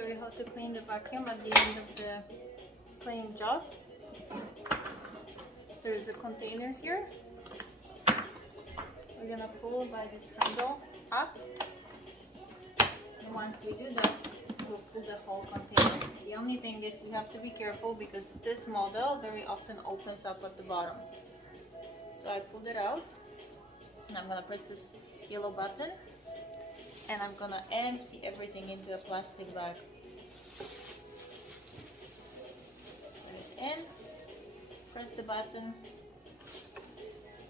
show you how to clean the vacuum at the end of the cleaning job. There is a container here. We're gonna pull by this handle up, and once we do that, we'll pull the whole container. The only thing is you have to be careful because this model very often opens up at the bottom. So I pulled it out, and I'm gonna press this yellow button, and I'm gonna empty everything into a plastic bag. Put it in, press the button,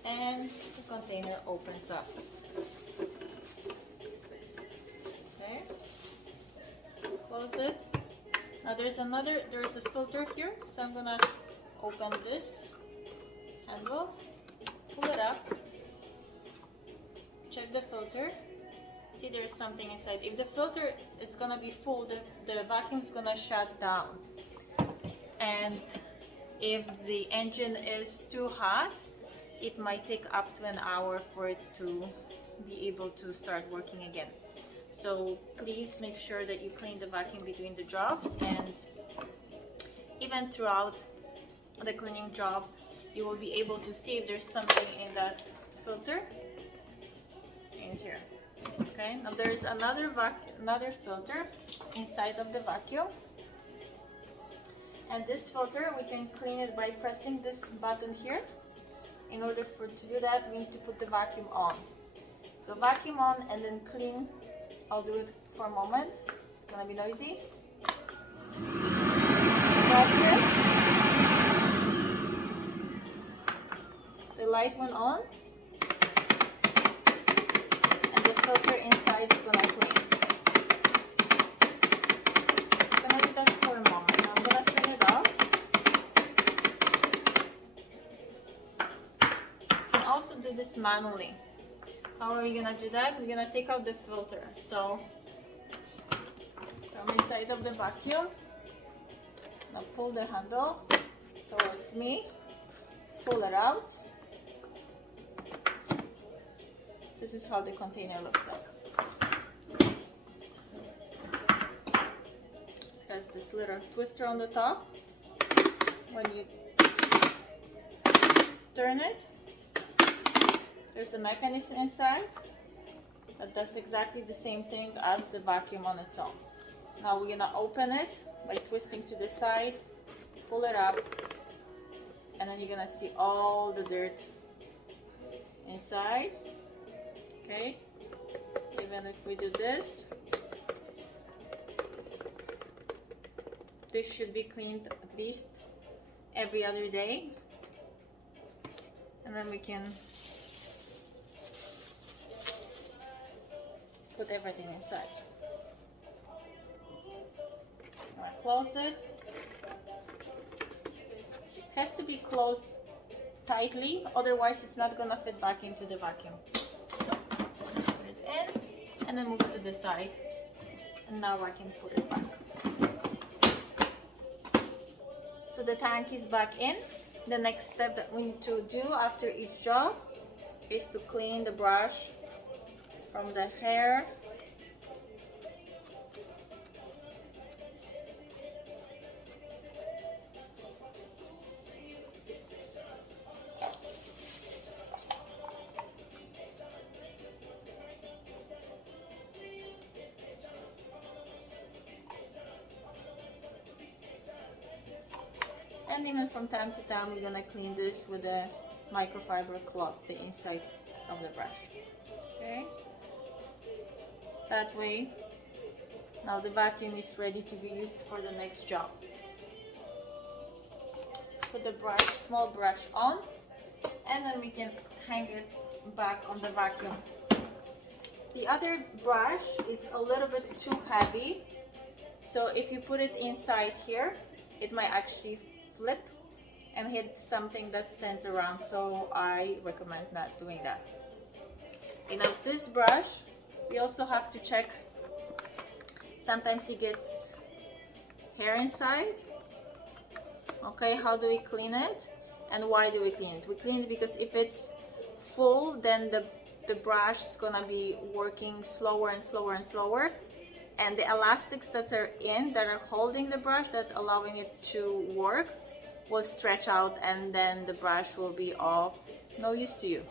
and the container opens up. Okay, close it. Now there's a filter here, so I'm gonna open this handle, pull it up, check the filter. See, there's something inside. If the filter is gonna be full, the vacuum is gonna shut down. And if the engine is too hot, it might take up to an hour for it to be able to start working again. So please make sure that you clean the vacuum between the jobs, and even throughout the cleaning job, you will be able to see if there's something in that filter in here. Okay, now there's another filter inside of the vacuum, and this filter we can clean it by pressing this button here. In order to do that, we need to put the vacuum on. So vacuum on and then clean. I'll do it for a moment. It's gonna be noisy. Press it. The light went on. The filter inside is gonna clean. I'm gonna do that for a moment. Now I'm gonna turn it off. You can also do this manually. How are we gonna do that? We're gonna take out the filter. So from inside of the vacuum, now pull the handle towards me, pull it out. This is how the container looks like. It has this little twister on the top. When you turn it, there's a mechanism inside that does exactly the same thing as the vacuum on its own. Now we're gonna open it by twisting to the side, pull it up, and then you're gonna see all the dirt inside. Okay, even if we do this, this should be cleaned at least every other day, and then we can put everything inside. I'm gonna close it. It has to be closed tightly, otherwise it's not gonna fit back into the vacuum. And then move it to the side, and now I can put it back. So the tank is back in. The next step that we need to do after each job is to clean the brush from the hair and even from time to time we're gonna clean this with a microfiber cloth, the inside of the brush. Okay, that way now the vacuum is ready to be used for the next job. Put the brush, small brush on, and then we can hang it back on the vacuum. The other brush is a little bit too heavy, so if you put it inside here, it might actually flip and hit something that stands around, so I recommend not doing that. You know, this brush, we also have to check. Sometimes it gets hair inside. Okay, how do we clean it, and why do we clean it? We clean it because if it's full, then the brush is gonna be working slower and slower and slower, and the elastics that are holding the brush, that allowing it to work, will stretch out, and then the brush will be of no use to you.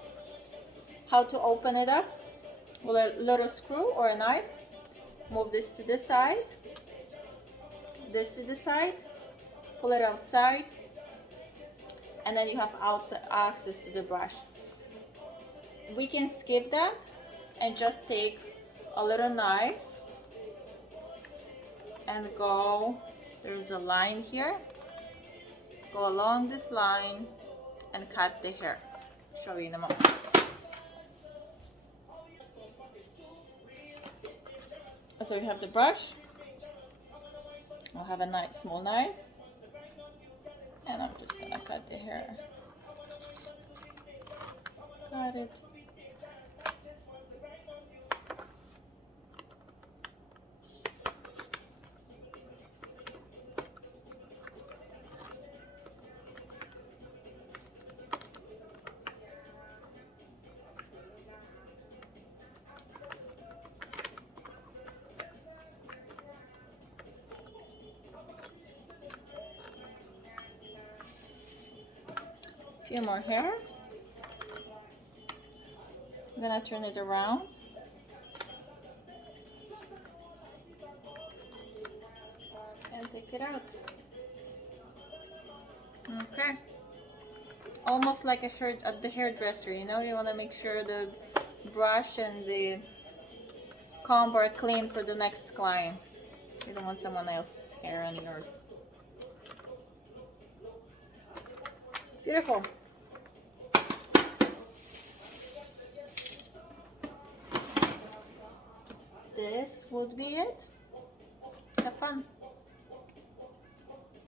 How to open it up? With a little screw or a knife. Move this to the side, this to the side, pull it outside, and then you have access to the brush. We can skip that and just take a little knife and go, there's a line here, go along this line and cut the hair. Show you in a moment. So we have the brush. I'll have a nice small knife, and I'm just gonna cut the hair. Got it. Few more hair. I'm gonna turn it around. And take it out. Okay. Almost like at the hairdresser, you know, you wanna make sure the brush and the comb are clean for the next client. You don't want someone else's hair on yours. Beautiful. This would be it. Have fun.